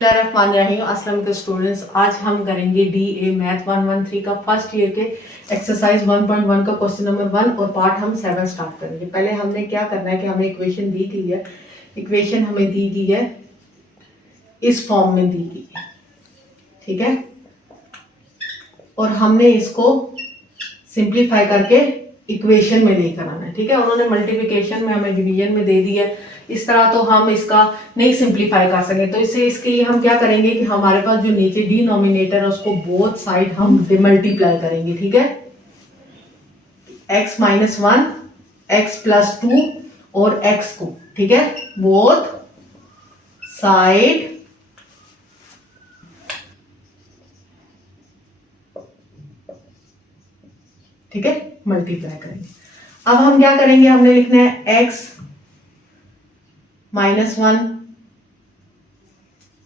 अस्सलाम स्टूडेंट्स, आज हम करेंगे DA मैथ 113 का फर्स्ट ईयर के एक्सरसाइज 1.1 का क्वेश्चन नंबर 1 और पार्ट हम 7 स्टार्ट करेंगे। पहले हमने क्या करना है कि हमें इक्वेशन दी गई है, इक्वेशन हमें दी गई है इस फॉर्म में दी गई है, ठीक है। और हमने इसको सिंप्लीफाई करके इक्वेशन में लेकर आना है, ठीक है। उन्होंने मल्टीप्लिकेशन में हमें डिवीजन में दे दिया है, इस तरह तो हम इसका नहीं सिंप्लीफाई कर सकें। तो इसके लिए हम क्या करेंगे कि हमारे पास जो नीचे डिनोमिनेटर है उसको बोथ साइड हम मल्टीप्लाई करेंगे, ठीक है। x माइनस 1, x प्लस 2 और x को, ठीक है, बोथ साइड ठीक है मल्टीप्लाई करेंगे। अब हम क्या करेंगे, हमने लिखना है x minus 1,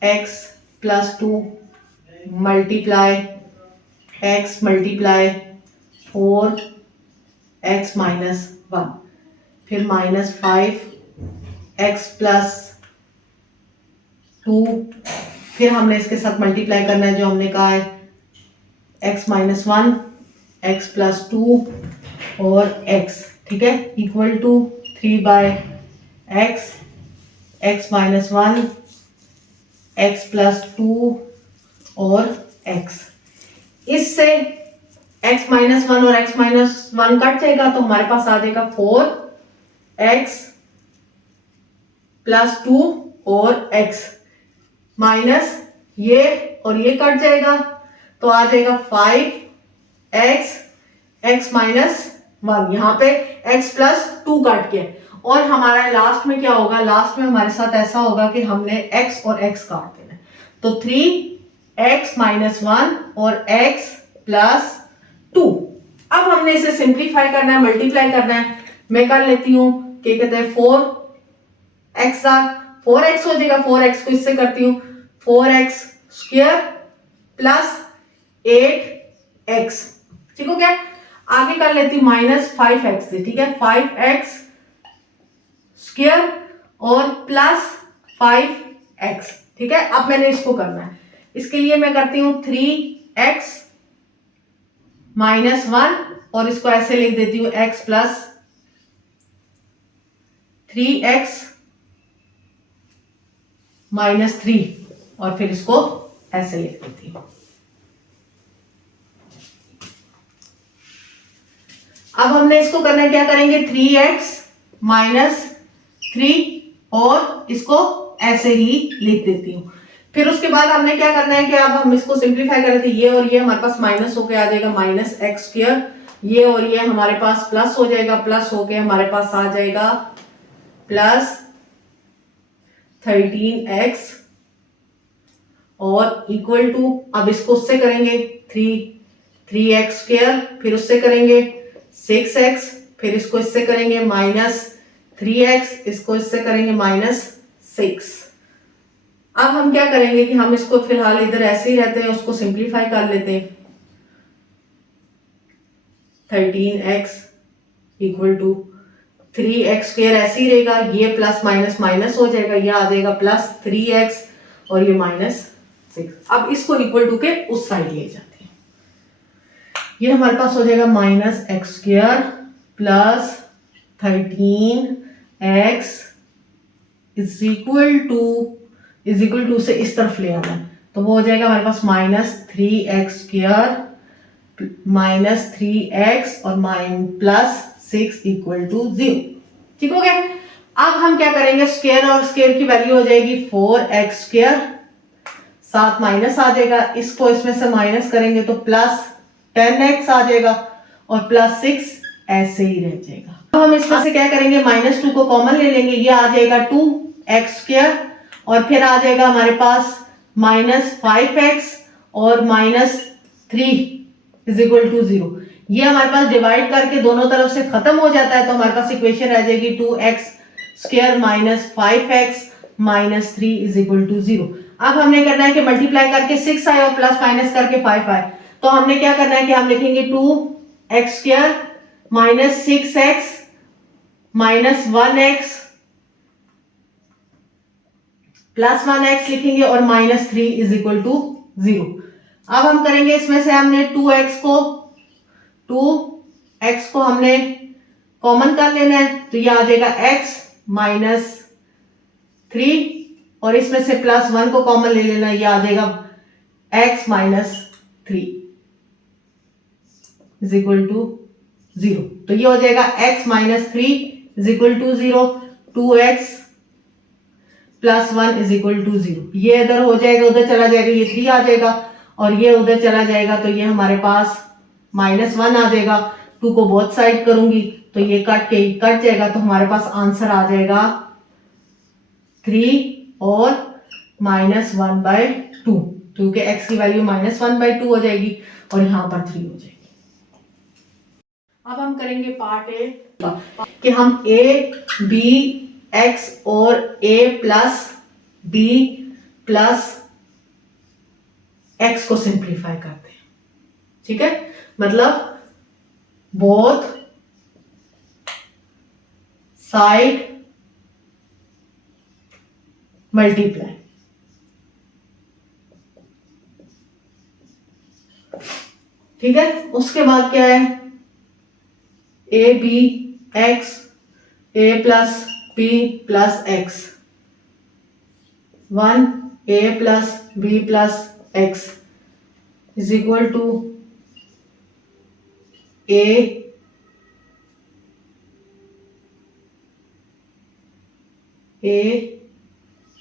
x plus 2 multiply x multiply 4 x minus 1, फिर माइनस 5 x प्लस 2, फिर हमने इसके साथ मल्टीप्लाई करना है जो हमने कहा है x माइनस 1, x प्लस 2 और x, ठीक है, equal to 3 by x minus 1, x plus 2 और x। इससे x माइनस 1 और x माइनस 1 कट जाएगा तो हमारे पास आ जाएगा 4x प्लस 2 और x माइनस ये और ये कट जाएगा तो आ जाएगा 5x माइनस 1, यहाँ पे x प्लस 2 कट के, और हमारा लास्ट में क्या होगा, लास्ट में हमारे साथ ऐसा होगा कि हमने x और x काट देना, तो 3x माइनस 1 और x प्लस 2। अब हमने इसे सिंप्लीफाई करना है, मल्टीप्लाई करना है। मैं कर लेती हूँ, क्या कहते हैं, 4x हो जाएगा, 4x को इससे करती हूँ 4x स्क्वायर प्लस 8x, ठीक हो गया। आगे कर लेती हूँ माइनस 5x से, ठीक है, 5x स्क्वायर और प्लस 5x, ठीक है। अब मैंने इसको करना है, इसके लिए मैं करती हूँ 3x माइनस 1 और इसको ऐसे लिख देती हूँ x प्लस 3x माइनस 3 और फिर इसको ऐसे लिख देती हूँ। अब हमने इसको करना है, क्या करेंगे, 3x माइनस 3 और इसको ऐसे ही लिख देती हूँ। फिर उसके बाद हमने क्या करना है कि अब हम इसको सिंप्लीफाई कर रहे थे, ये और ये हमारे पास माइनस होके आ जाएगा माइनस x स्क्वायर, ये और ये हमारे पास प्लस हो जाएगा, प्लस होके हमारे पास आ जाएगा प्लस 13x और इक्वल टू, अब इसको उससे करेंगे 3x स्क्वायर, फिर उससे करेंगे 6x, फिर इसको इससे करेंगे माइनस 3x, इसको इससे करेंगे माइनस 6। अब हम क्या करेंगे कि हम इसको फिलहाल इधर ऐसे ही रहते हैं, उसको सिंप्लीफाई कर लेते हैं। 13x equal to 3x square ऐसे ही रहेगा, ये प्लस माइनस माइनस हो जाएगा, ये आ जाएगा प्लस 3x और ये माइनस 6। अब इसको इक्वल टू के उस साइड ले जाते हैं, ये हमारे पास हो जाएगा minus x square plus 13x is equal to से इस तरफ ले आना, तो वो हो जाएगा हमारे पास minus 3x square minus 3x और प्लस 6 इक्वल टू 0, ठीक हो गया। अब हम क्या करेंगे, स्क्वायर और स्क्वायर की वैल्यू हो जाएगी 4x स्क्वायर, साथ माइनस आ जाएगा, इसको इसमें से माइनस करेंगे तो प्लस 10x आ जाएगा और प्लस 6 ऐसे ही रह जाएगा। अब हम इसमें से क्या करेंगे, माइनस 2 को कॉमन ले लेंगे, ये आ जाएगा 2x स्क्वायर और फिर आ जाएगा हमारे पास माइनस 5x और माइनस 3 इज इक्वल टू 0। ये हमारे पास डिवाइड करके दोनों तरफ से खत्म हो जाता है, तो हमारे पास इक्वेशन रह जाएगी 2x square minus 5x minus 3 is equal to 0। अब हमने करना है कि मल्टीप्लाई करके 6 आए और प्लस माइनस करके 5 आए, तो हमने क्या करना है कि हम लिखेंगे 2x square minus 6x minus 1x +1x लिखेंगे और -3 इज इक्वल टू 0। अब हम करेंगे इसमें से हमने 2x को हमने कॉमन कर लेना है, तो ये आ जाएगा x -3 और इसमें से +1 को कॉमन ले लेना, ये आ जाएगा x -3 इज इक्वल टू 0। तो ये हो जाएगा x -3 is equal to 0, 2x +1 is equal to 0। ये इधर हो जाएगा, उधर चला जाएगा, ये 3 आ जाएगा और ये उधर चला जाएगा, तो ये हमारे पास -1 आ जाएगा। 2 को बोथ साइड करूंगी तो ये कट जाएगा, तो हमारे पास आंसर आ जाएगा 3 और -1/2, क्योंकि x की वैल्यू -1/2 हो जाएगी और यहां पर 3 हो जाएगी। अब हम करेंगे पार्ट ए कि हम a b x और a plus b plus x को सिंप्लीफाई करते हैं। ठीक है, मतलब बोथ साइड मल्टीप्लाई। ठीक है, उसके बाद क्या है, a b x a plus b plus x 1 a plus b plus x is equal to a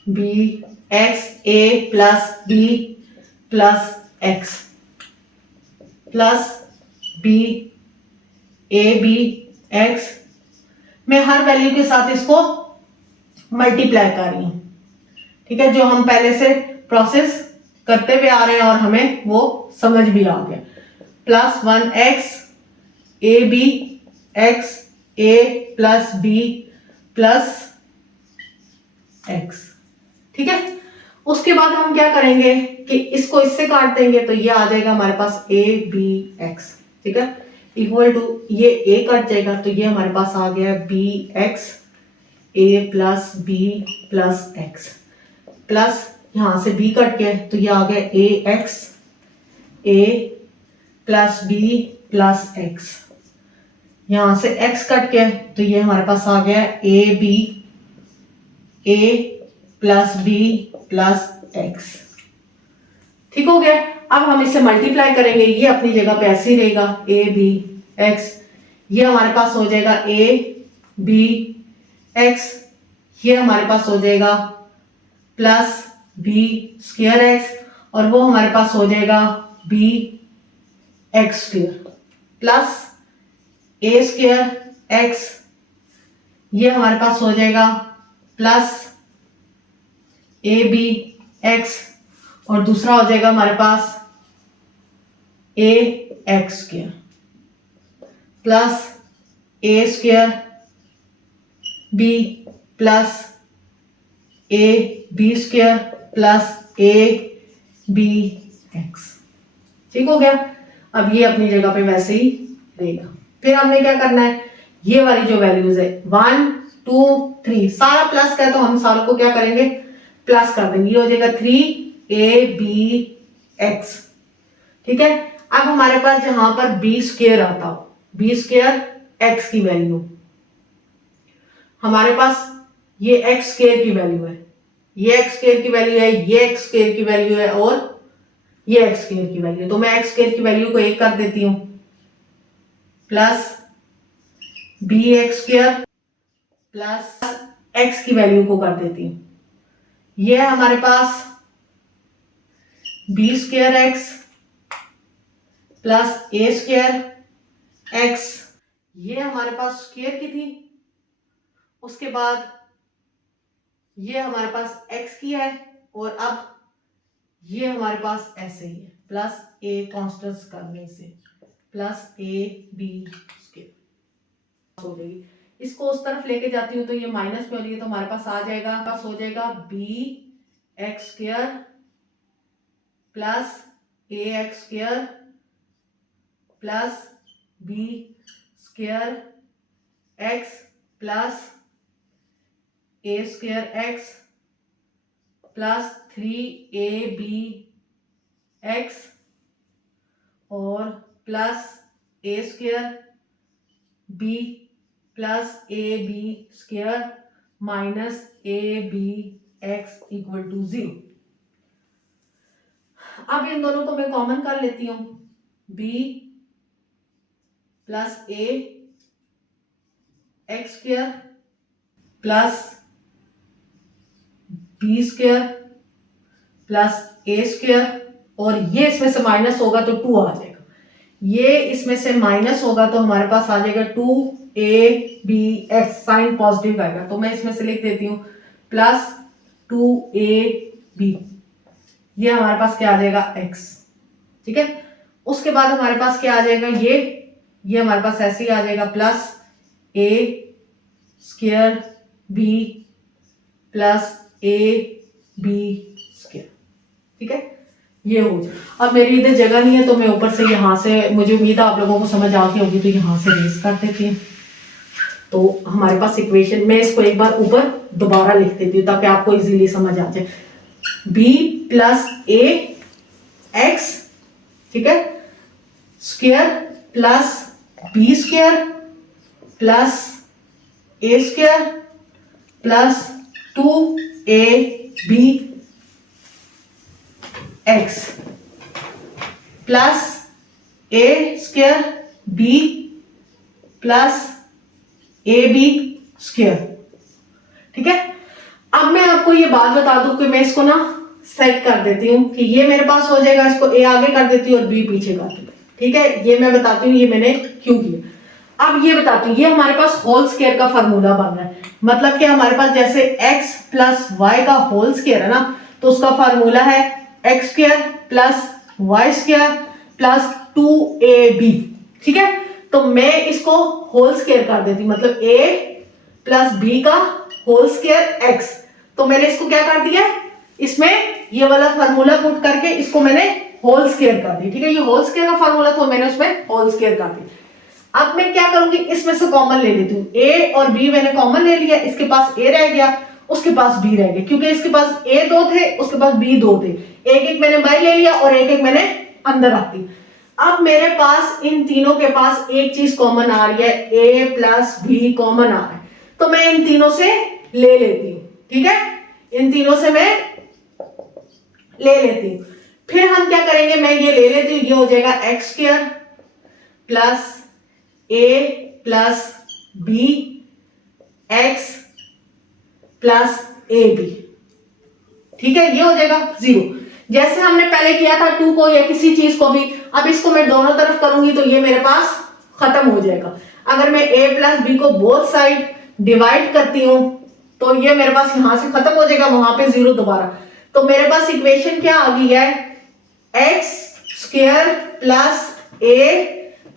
b x a plus b plus x plus b a b x। मैं हर value के साथ इसको मल्टीप्लाई कर रही हूं। ठीक है, जो हम पहले से प्रोसेस करते हुए आ रहे हैं और हमें वो समझ भी आ गया। +1x a b x a plus b plus x। ठीक है, उसके बाद हम क्या करेंगे कि इसको इससे काट देंगे, तो ये आ जाएगा हमारे पास a b x। ठीक है, इक्वल टू ये a कट जाएगा, तो ये हमारे पास आ गया b x a plus b plus x plus यहां से b कट गया, तो ये आ गया a x a plus b plus x। यहां से x कट गया, तो ये हमारे पास आ गया a b a plus b plus x। ठीक हो गया। अब हम इसे मल्टीप्लाई करेंगे, ये अपनी जगह पे ऐसे ही रहेगा a b x, ये हमारे पास हो जाएगा a b x, ये हमारे पास हो जाएगा प्लस b स्क्वायर x और वो हमारे पास हो जाएगा b x square plus a square x, ये हमारे पास हो जाएगा प्लस a b x और दूसरा हो जाएगा हमारे पास a x square plus a square b plus a b square plus a b x। ठीक हो गया। अब ये अपनी जगह पे वैसे ही रहेगा। फिर हमने क्या करना है, ये वाली जो वैल्यूज है 1 2 3 सारा प्लस का है, तो हम सारों को क्या करेंगे, प्लस कर देंगे। ये हो जाएगा 3ab x। ठीक है, अब हमारे पास जहां पर b स्क्वायर आता हो, b स्क्वायर x की वैल्यू, हमारे पास ये x स्क्वायर की वैल्यू है, ये x स्क्वायर की वैल्यू है, ये x स्क्वायर की वैल्यू है और ये x स्क्वायर की वैल्यू है। तो मैं x स्क्वायर की वैल्यू को 1 कर देती हूं plus bx square plus x की वैल्यू को कर देती हूं, ये है हमारे पास b square x plus a square x, ये हमारे पास स्क्वायर की थी, उसके बाद ये हमारे पास x की है और अब ये हमारे पास ऐसे ही है प्लस a कॉन्स्टेंट्स करने से प्लस a b स्क्वायर हो जाएगी। इसको उस तरफ लेके जाती हूँ तो ये माइनस में हो रही है, तो हमारे पास आ जाएगा, पास हो जाएगा b x square plus a x square plus b square x plus a square x plus 3ab x और plus a square b plus ab² minus abx equal to 0। अब इन दोनों को मैं कॉमन कर लेती हूं, b plus a x² plus b² plus a² और ये इसमें से माइनस होगा तो 2 आ जाएगा, ये इसमें से माइनस होगा तो हमारे पास आ जाएगा 2abx, साइन पॉजिटिव आएगा तो मैं इसमें से लिख देती हूं प्लस 2ab, ये हमारे पास क्या आ जाएगा x। ठीक है, उसके बाद हमारे पास क्या आ जाएगा, ये हमारे पास ऐसे ही आ जाएगा plus a² b plus ab²। ठीक है, ये हो जाए। अब मेरी इधर जगह नहीं है तो मैं ऊपर से यहां से, मुझे उम्मीद है आप लोगों को समझ आ गई होगी, तो यहां से रेस कर देती हूँ। तो हमारे पास इक्वेशन, मैं इसको एक बार ऊपर दोबारा लिख देती हूँ ताकि आपको इजीली समझ आ जाए। b प्लस a x, ठीक है, square plus b² plus a² plus 2ab x plus a² b plus ab²। ठीक है, अब मैं आपको ये बात बता दूं कि मैं इसको ना सेट कर देती हूँ कि ये मेरे पास हो जाएगा, इसको a आगे कर देती हूँ और b पीछे कर देती हूँ। ठीक है, ये मैं बताती हूँ ये मैंने क्यों किया। अब ये बताती हूँ, ये हमारे पास होल स्क्वायर का फॉर्मूला बन रहा है, मतलब कि हमारे पास जैसे x प्लस वाई का होल स्क्वायर है ना, तो उसका फॉर्मूला है x² plus y² plus 2ab। ठीक है, तो मैं इसको होल स्क्वायर कर देती हूँ, मतलब a प्लस b का होल स्क्वायर x। तो मैंने इसको क्या कर दिया, इसमें ये वाला फार्मूला पुट करके इसको मैंने होल स्क्वायर कर दी। ठीक है, ये होल स्क्वायर का फार्मूला तो मैंने उसमें होल स्क्वायर कर दी। अब मैं क्या करूंगी, इसमें से कॉमन ले लेती हूँ, a और b मैंने कॉमन ले लिया, इसके पास a रह गया, उसके पास b रह गया, क्योंकि इसके पास a 2 थे, उसके पास b 2 थे, एक एक मैंने बाहर ले लिया और एक एक मैंने अंदर रख दी। अब मेरे पास इन तीनों के पास एक चीज कॉमन आ रही है, a प्लस b कॉमन आ रहा है, तो मैं इन तीनों से ले लेती हूँ। ठीक है, इन तीनों से मैं ले लेती हूँ। फिर हम क्या करेंगे, मैं ये ले लेती हूँ, ये हो जाएगा x² plus a plus b x plus ab। ठीक है, ये हो जाएगा 0, जैसे हमने पहले किया था 2 को या किसी चीज को भी। अब इसको मैं दोनों तरफ करूंगी तो ये मेरे पास खत्म हो जाएगा। अगर मैं a प्लस b को बोथ साइड डिवाइड करती हूं तो ये मेरे पास यहां से खत्म हो जाएगा, वहां पे 0 दोबारा। तो मेरे पास इक्वेशन क्या आ गई है, x² plus a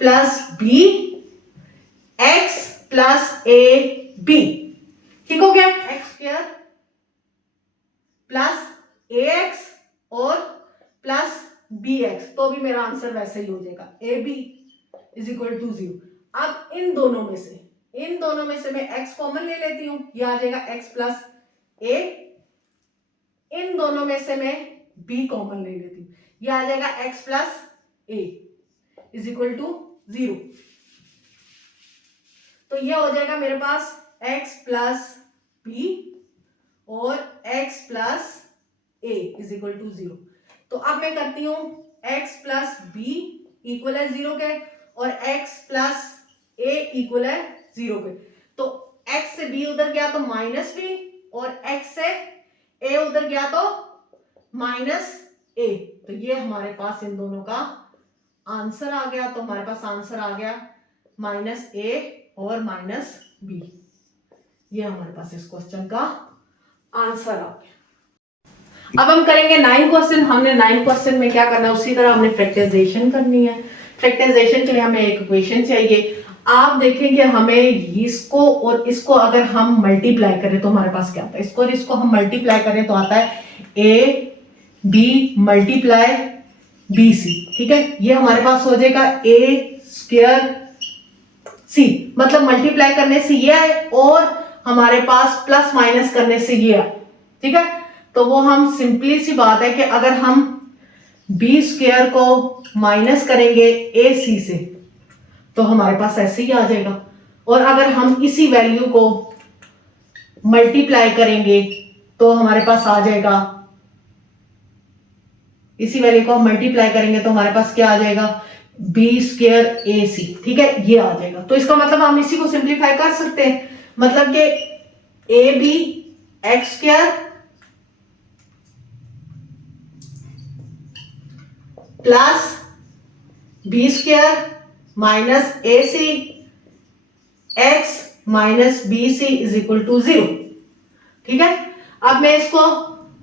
plus b x plus ab। ठीक हो गया, x² प्लस ax और प्लस bx, तो भी मेरा आंसर वैसे ही हो जाएगा, ab इज इक्वल टू 0। अब इन दोनों में से मैं x कॉमन ले लेती हूं, यह आ जाएगा x प्लस a। इन दोनों में से मैं b कॉमन ले लेती हूं, यह आ जाएगा x plus a is equal to 0। तो यह हो जाएगा मेरे पास x प्लस b और x plus a is equal to 0। तो अब मैं करती हूं x प्लस b इक्वल है 0 के और x प्लस a इक्वल है 0 के। तो x से b उधर गया तो माइनस b और x से a उधर गया तो माइनस a। तो ये हमारे पास इन दोनों का आंसर आ गया। तो हमारे पास आंसर आ गया माइनस a और माइनस b। ये हमारे पास इस क्वेश्चन का आंसर आ गया। अब हम करेंगे 9 क्वेश्चन। हमने 9 क्वेश्चन में क्या करना है, उसी तरह हमने फैक्टराइजेशन करनी है। फैक्टराइजेशन के लिए हमें एक इक्वेशन चाहिए। आप देखेंगे हमें इसको और इसको अगर हम मल्टीप्लाई करें तो हमारे पास क्या आता है, इसको और इसको हम मल्टीप्लाई करें तो आता है A B multiply B C. ठीक है, ये हमारे पास हो जाएगा ए स्क्वायर सी, मतलब मल्टीप्लाई करने से ये है और हमारे पास प्लस माइनस करने से ये है। ठीक है, तो वो हम सिंपली सी बात है कि अगर हम बी स्क्वायर को माइनस करेंगे ए सी से तो हमारे पास ऐसे ही आ जाएगा, और अगर हम इसी वैल्यू को मल्टीप्लाई करेंगे तो हमारे पास आ जाएगा, इसी वैल्यू को हम मल्टीप्लाई करेंगे तो हमारे पास क्या आ जाएगा, बी स्क्वायर ए सी। ठीक है, ये आ जाएगा। तो इसका मतलब हम इसी को सिंप्लीफाई कर सकते हैं, मतलब कि A B X square plus B square minus A C X minus B C is equal to 0। ठीक है, अब मैं इसको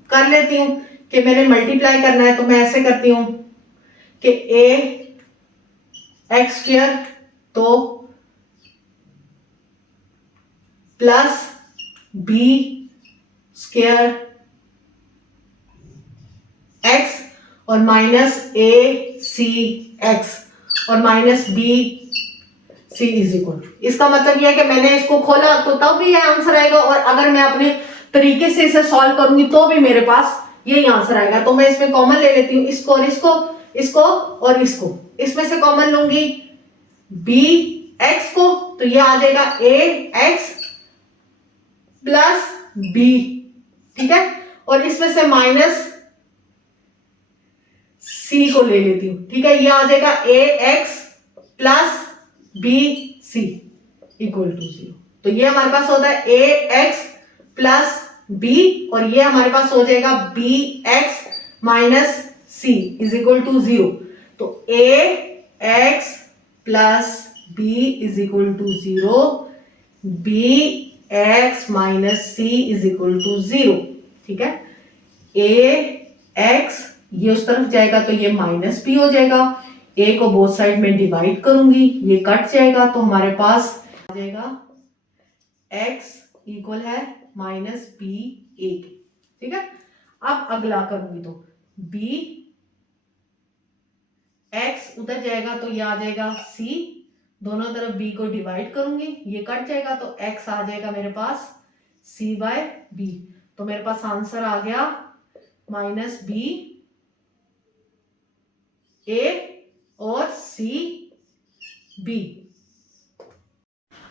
कर लेती हूं कि मैंने मल्टीप्लाई करना है, तो मैं ऐसे करती हूं कि ए एक्स स्क्वायर तो प्लस बी स्क्वायर एक्स और माइनस ए सी एक्स और minus B C is equal. इसका मतलब यह है कि मैंने इसको खोला तो तब भी यह आंसर आएगा, और अगर मैं अपने तरीके से इसे सॉल्व करूंगी तो भी मेरे पास यही आंसर आएगा। तो मैं इसमें कॉमन ले लेती हूँ, इसको और इसको और इसको, इसमें से कॉमन लूंगी बी एक्स को, तो यह आ जाएगा ए एक्स प्लस बी। ठीक है, और इसमें से माइनस सी को ले लेती हूं। ठीक है, यह आ जाएगा a x plus B c equal to 0। तो ये हमारे पास होता है ए एक्स प्लस बी, और ये हमारे पास हो जाएगा b x minus c is equal to 0। तो a x plus b is equal to 0, b x minus c is equal to 0। ठीक है, ए एक्स ये उस तरफ जाएगा तो ये माइनस बी हो जाएगा, ए को बोथ साइड में डिवाइड करूंगी, ये कट जाएगा, तो हमारे पास आ जाएगा x इक्वल है माइनस बी ए के। ठीक है, अब अगला करूंगी तो b x उधर जाएगा तो ये आ जाएगा c, दोनों तरफ b को डिवाइड करूंगी, ये कट जाएगा तो x आ जाएगा मेरे पास c बाय b। तो मेरे पास आंसर आ गया माइनस बी ए और सी बी।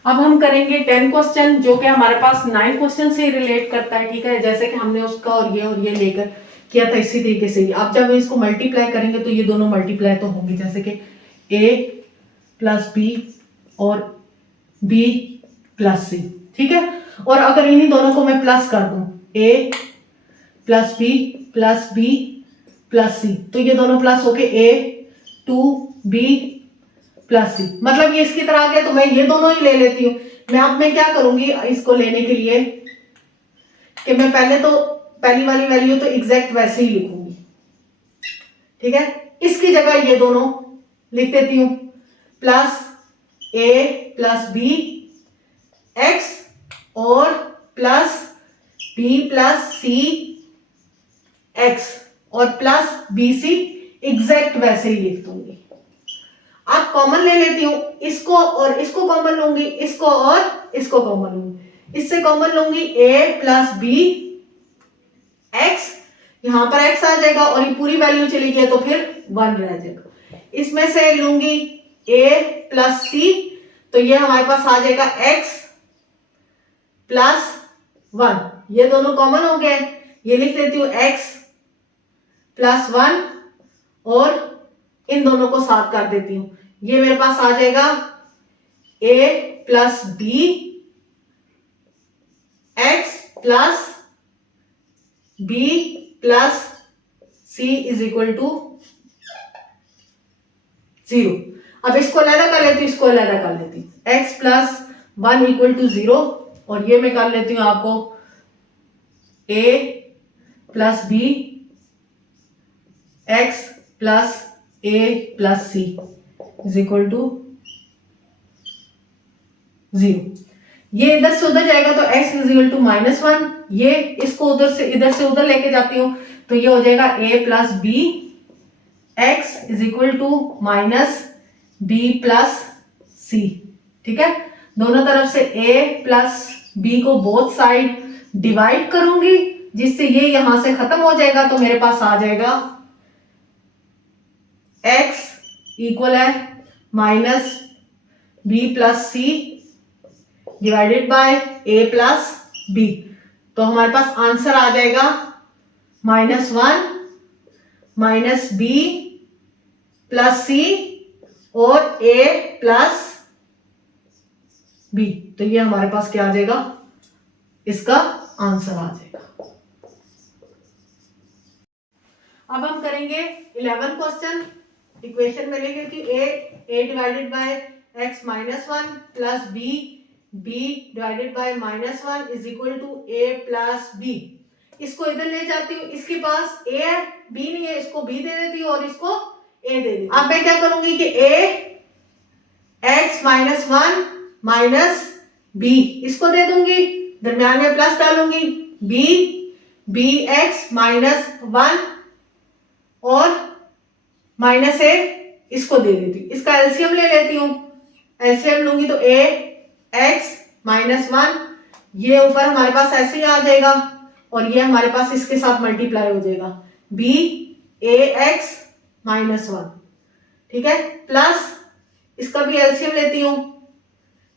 अब हम करेंगे 10 क्वेश्चन जो कि हमारे पास 9 क्वेश्चन से रिलेट करता है। ठीक है, जैसे कि हमने उसका और ये लेकर किया था, इसी तरीके से ही अब जब इसको मल्टीप्लाई करेंगे तो ये दोनों मल्टीप्लाई तो होंगे, जैसे कि a प्लस बी और b प्लस सी। ठीक है, और अगर इन्हीं दोनों को मैं प्लस कर दूं a plus b plus b plus c, तो ये दोनों प्लस होके a 2b प्लस सी, मतलब ये इसकी तरह आ गया, तो मैं ये दोनों ही ले लेती हूँ। मैं क्या करूंगी इसको लेने के लिए कि मैं पहले तो पहली वाली वैल्यू तो एग्जैक्ट वैसे ही लिखूंगी। ठीक है, इसकी जगह ये दोनों लिख देती हूँ, plus a plus B x और plus b plus C X और प्लस बी सी एग्जैक्ट वैसे ही लिख दूंगी। अब कॉमन ले लेती हूं, इसको और इसको कॉमन लूंगी, इसको और इसको कॉमन लूंगी, इससे कॉमन लूंगी a प्लस बी एक्स, यहां पर x आ जाएगा और ये पूरी वैल्यू चली गई तो फिर 1 रह जाएगा। इसमें से लूंगी a प्लस सी, तो ये हमारे पास आ जाएगा x प्लस 1, ये दोनों कॉमन हो गए, ये लिख देती हूँ x प्लस 1 और इन दोनों को साथ कर देती हूं, ये मेरे पास आ जाएगा a plus B X plus b plus c is equal to 0। अब इसको अलग कर लेती हूँ, इसको अलग कर लेती हूँ, x प्लस 1 इक्वल टू 0, और ये मैं कर लेती हूँ आपको a plus B X plus a plus C is equal to 0। ये इधर से उधर जाएगा तो x इज इक्वल टू -1, ये इसको इधर से उधर लेके जाती हूं तो ये हो जाएगा a plus B x is equal to minus B plus c. ठीक है, दोनों तरफ से a प्लस बी को बोथ साइड डिवाइड करूंगी, जिससे ये यहां से खत्म हो जाएगा, तो मेरे पास आ जाएगा x इक्वल है minus B plus C divided by A plus B. तो हमारे पास आंसर आ जाएगा -1 माइनस बी प्लस सी और ए प्लस बी। तो ये हमारे पास क्या आ जाएगा, इसका आंसर आ जाएगा। अब हम करेंगे 11 क्वेश्चन। इक्वेशन मिलेगी कि a divided by x minus 1 plus b divided by -1 is equal to a plus b. इसको इधर ले जाती हूँ, इसके पास ए है, बी नहीं है, इसको बी दे देती हूँ और इसको ए दे देती हूँ। अब मैं क्या करूंगी कि A x minus 1 minus B इसको दे दूंगी, दरम्यान में प्लस डालूंगी, बी एक्स माइनस 1 और माइनस ए इसको दे देती हूँ। इसका एलसीएम ले लेती हूँ, एलसीएम लूंगी तो ए एक्स माइनस 1 ये ऊपर हमारे पास ऐसे ही आ जाएगा और ये हमारे पास इसके साथ मल्टीप्लाई हो जाएगा, बी ए एक्स माइनस 1, ठीक है, प्लस इसका भी एलसीएम लेती हूँ,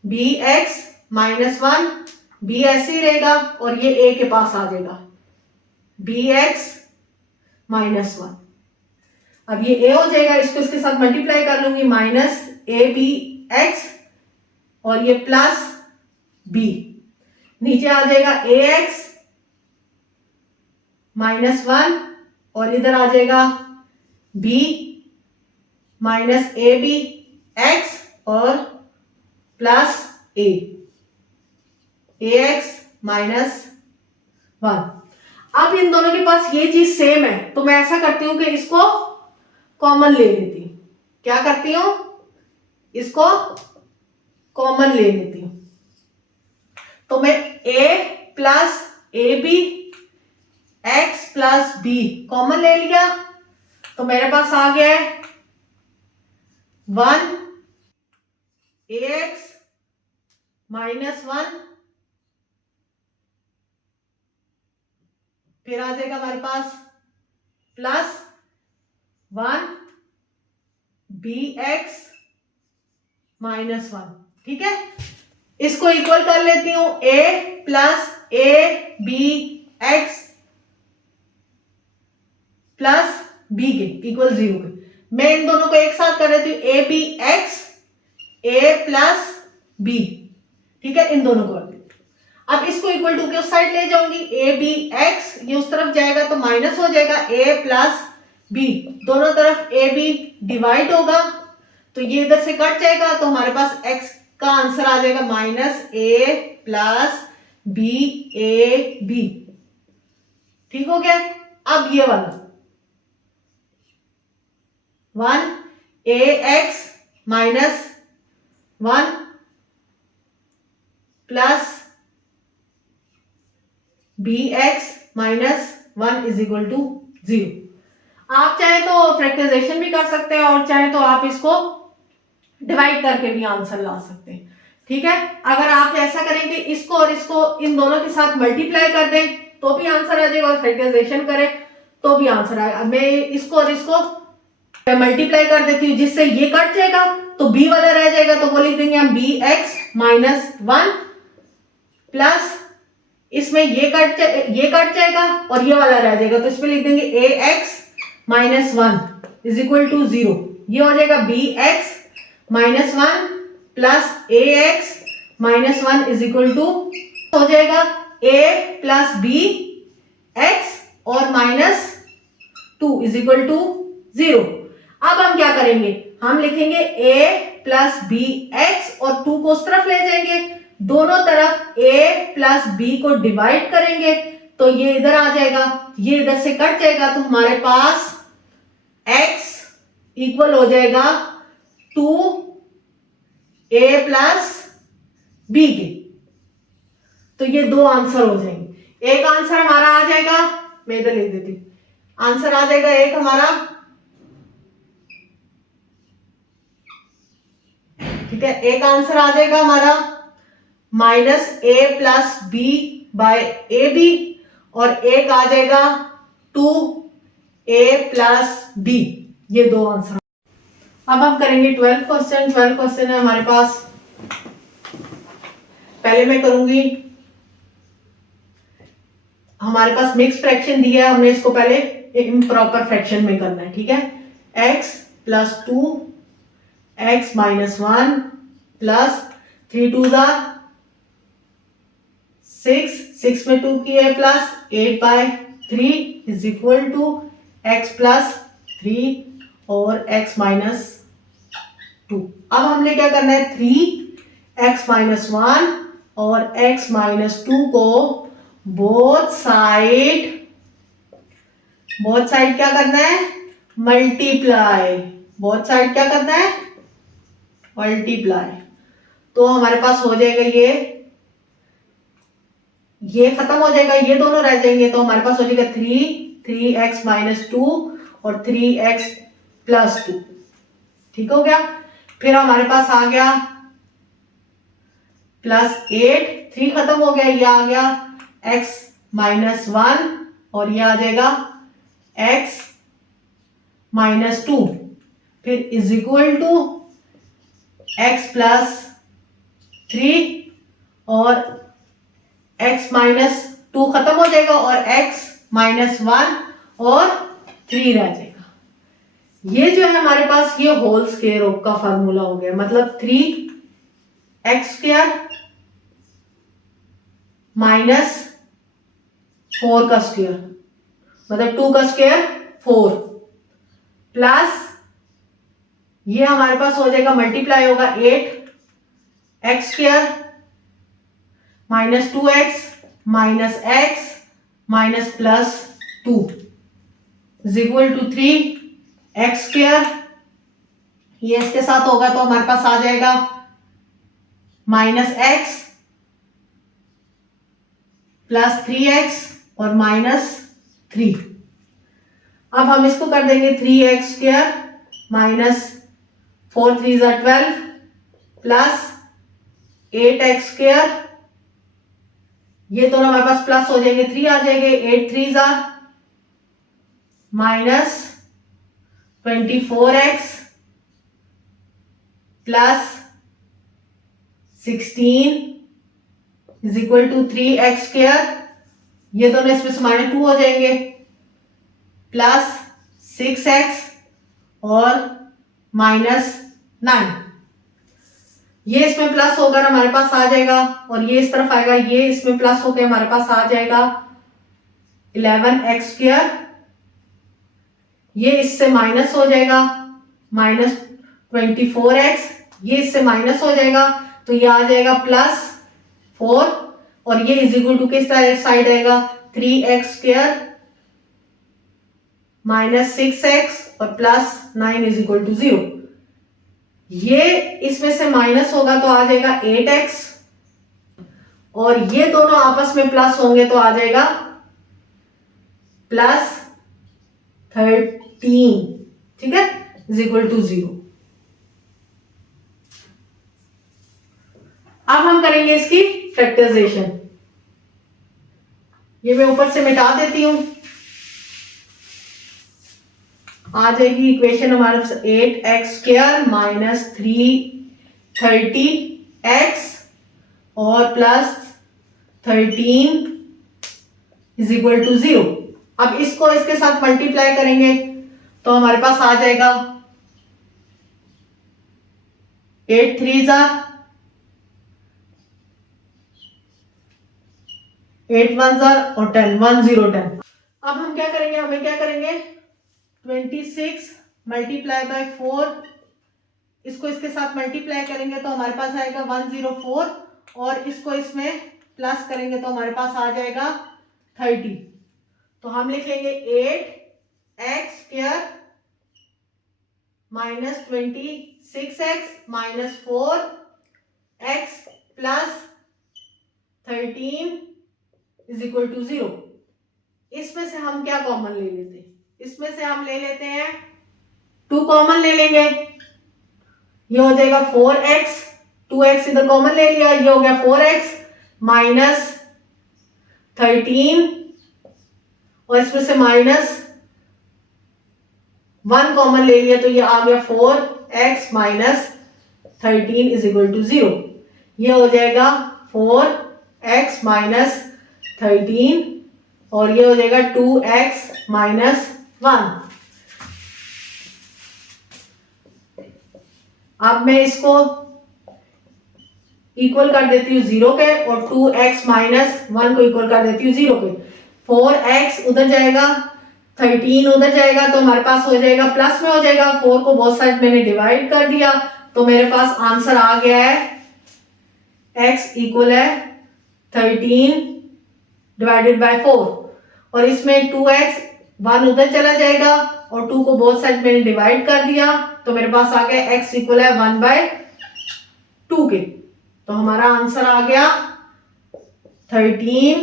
बी एक्स माइनस 1 बी ऐसे ही रहेगा और ये ए के पास आ जाएगा, बी एक्स माइनस 1। अब ये ए हो जाएगा, इसको इसके साथ मल्टीप्लाई कर लूंगी, माइनस ए बी एक्स और ये प्लस बी, नीचे आ जाएगा ए एक्स माइनस 1 और इधर आ जाएगा B minus A B x और प्लस ए एक्स माइनस 1। अब इन दोनों के पास ये चीज सेम है, तो मैं ऐसा करती हूं कि इसको कॉमन ले लेती हूं। क्या करती हूं, इसको कॉमन ले लेती हूं। तो मैं a plus A B X plus B common ले लिया, तो मेरे पास आ गया है 1 ax माइनस 1, फिर आ जाएगा हमारे पास प्लस 1 bx माइनस 1, ठीक है। इसको इक्वल कर लेती हूं, a plus A B X plus B के इक्वल 0 के। मैं इन दोनों को एक साथ कर लेती हूं, A B X A plus B, ठीक है, इन दोनों को। अब इसको इक्वल टू के उस साइड ले जाऊंगी, ए बी एक्स ये उस तरफ जाएगा तो माइनस हो जाएगा ए प्लस बी, दोनों तरफ ए बी डिवाइड होगा तो ये इधर से कट जाएगा, तो हमारे पास x का आंसर आ जाएगा minus A plus b a b, ठीक हो गया। अब ये वाला 1 a x minus 1 plus B x minus 1 is equal to 0। आप चाहे तो फैक्टराइजेशन भी कर सकते हैं और चाहे तो आप इसको डिवाइड करके भी आंसर ला सकते हैं, ठीक है। अगर आप ऐसा करेंगे इसको और इसको इन दोनों के साथ मल्टीप्लाई कर दें तो भी आंसर आ जाएगा और फैक्टराइजेशन करें तो भी आंसर आएगा। मैं इसको और इसको मल्टीप्लाई कर देती हूँ, जिससे ये कट जाएगा तो बी वाला रह जाएगा, तो वो लिख देंगे हम बी एक्स माइनस 1 प्लस इसमें ये कट जाएगा और ये वाला रह जाएगा, तो इसमें लिख देंगे a x minus 1 is equal to 0। ये हो जाएगा b x minus 1 plus A x minus 1 is equal to हो जाएगा ए प्लस बी एक्स और माइनस 2 इज इक्वल टू 0। अब हम क्या करेंगे, हम लिखेंगे a प्लस बी एक्स और 2 को उस तरफ ले जाएंगे, दोनों तरफ a प्लस बी को डिवाइड करेंगे तो ये इधर आ जाएगा, ये इधर से कट जाएगा, तो हमारे पास x इक्वल हो जाएगा 2a प्लस बी के। तो ये दो आंसर हो जाएंगे। एक आंसर हमारा आ जाएगा, मैं इधर लिख देती हूं, आंसर आ जाएगा एक हमारा, ठीक है, एक आंसर आ जाएगा हमारा minus A plus B by A B और एक आ जाएगा 2a प्लस b। ये दो आंसर। अब हम करेंगे 12 क्वेश्चन। 12 क्वेश्चन है हमारे पास। पहले मैं करूंगी, हमारे पास मिक्स फ्रैक्शन दिया है, हमने इसको पहले इम्प्रॉपर फ्रैक्शन में करना है, ठीक है। x plus 2 x minus 1 plus 3 2 ज़ा 6, 6 में 2 की है plus 8/3 is equal to x plus 3 और x माइनस 2। अब हमने क्या करना है, 3x माइनस 1 और x माइनस 2 को बोथ साइड क्या करना है, मल्टीप्लाई। बोथ साइड क्या करना है, मल्टीप्लाई। तो हमारे पास हो जाएगा ये खत्म हो जाएगा, ये दोनों रह जाएंगे। तो हमारे पास हो जाएगा 3x माइनस 2 और 3x प्लस 2। ठीक हो गया। फिर हमारे पास आ गया प्लस 8, 3 खत्म हो गया, ये आ गया x माइनस 1 और ये आ जाएगा x माइनस 2। फिर is equal to x plus 3 और x माइनस 2 खत्म हो जाएगा और x माइनस 1 और 3 रह जाएगा। ये जो है हमारे पास ये होल स्क्वायर का फार्मूला हो गया, मतलब 3x स्क्वायर माइनस 4 का स्क्वायर, मतलब 2 का स्क्वायर 4 प्लस ये हमारे पास हो जाएगा मल्टीप्लाई होगा 8x square minus 2x minus x minus plus 2 is equal to 3x square. ये इसके साथ होगा तो हमारे पास आ जाएगा माइनस x प्लस 3x और माइनस 3। अब हम इसको कर देंगे 3x स्क्वायर माइनस 4 3 ज़ा 12 प्लस 8x स्क्वायर, ये दोनों हमारे पास प्लस हो जाएंगे, 3 आ जाएंगे, 8 3 ज़ा minus 24x plus 16 is equal to 3x square, ये दोनों इसमें से माइनस 2 हो जाएंगे प्लस 6x और माइनस 9। ये इसमें प्लस होकर हमारे पास आ जाएगा और ये इस तरफ आएगा, ये इसमें प्लस होकर हमारे पास आ जाएगा 11x स्क्वायर। ये इससे माइनस हो जाएगा माइनस 24x, ये इससे माइनस हो जाएगा तो ये आ जाएगा प्लस 4 और ये इज इक्वल टू किस साइड आएगा 3x स्क्वायर माइनस 6x और प्लस 9 इज इक्वल टू 0। ये इसमें से माइनस होगा तो आ जाएगा 8x और ये दोनों आपस में प्लस होंगे तो आ जाएगा प्लस 13, ठीक है, इज इक्वल टू 0। अब हम करेंगे इसकी फैक्टराइजेशन। ये मैं ऊपर से मिटा देती हूं, आ जाएगी इक्वेशन हमारे पास 8x स्क्वायर माइनस 330x और प्लस 13 इज इक्वल टू 0। अब इसको इसके साथ मल्टीप्लाई करेंगे तो हमारे पास आ जाएगा 8 3 ज़ा 8 1 ज़ा और 10 1 0 10। अब हम क्या करेंगे, हमें क्या करेंगे 26 मल्टीप्लाई बाय 4, इसको इसके साथ मल्टीप्लाई करेंगे तो हमारे पास आएगा 104 और इसको इसमें प्लस करेंगे तो हमारे पास आ जाएगा 30। तो हम लिखेंगे 8x square minus 26x minus 4x plus 13 is equal to 0। इसमें से हम क्या कॉमन ले लेते हैं, इसमें से हम ले लेते हैं 2 कॉमन ले लेंगे, ये हो जाएगा 4x, 2x इधर कॉमन ले लिया, ये हो गया 4x माइनस 13 और इसमें से माइनस 1 कॉमन ले लिया तो ये आ गया 4x minus 13 is equal to 0। ये हो जाएगा 4x माइनस 13 और ये हो जाएगा 2x माइनस 1। अब मैं इसको इक्वल कर देती हूँ 0 के और 2x माइनस 1 को इक्वल कर देती हूँ 0 के। 4x उधर जाएगा, 13 उधर जाएगा तो हमारे पास हो जाएगा प्लस में हो जाएगा। 4 को बोथ साइड मैंने डिवाइड कर दिया तो मेरे पास आंसर आ गया है x इक्वल है 13 डिवाइडेड बाय 4 और इसमें 2x 1 उधर चला जाएगा और 2 को बोथ साइड मैंने डिवाइड कर दिया तो मेरे पास आ गया x इक्वल है 1/2 के। तो हमारा आंसर आ गया 13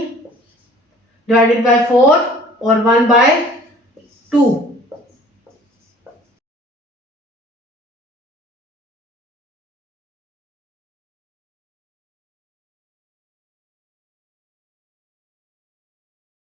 डिवाइडेड बाय 4 और 1/2।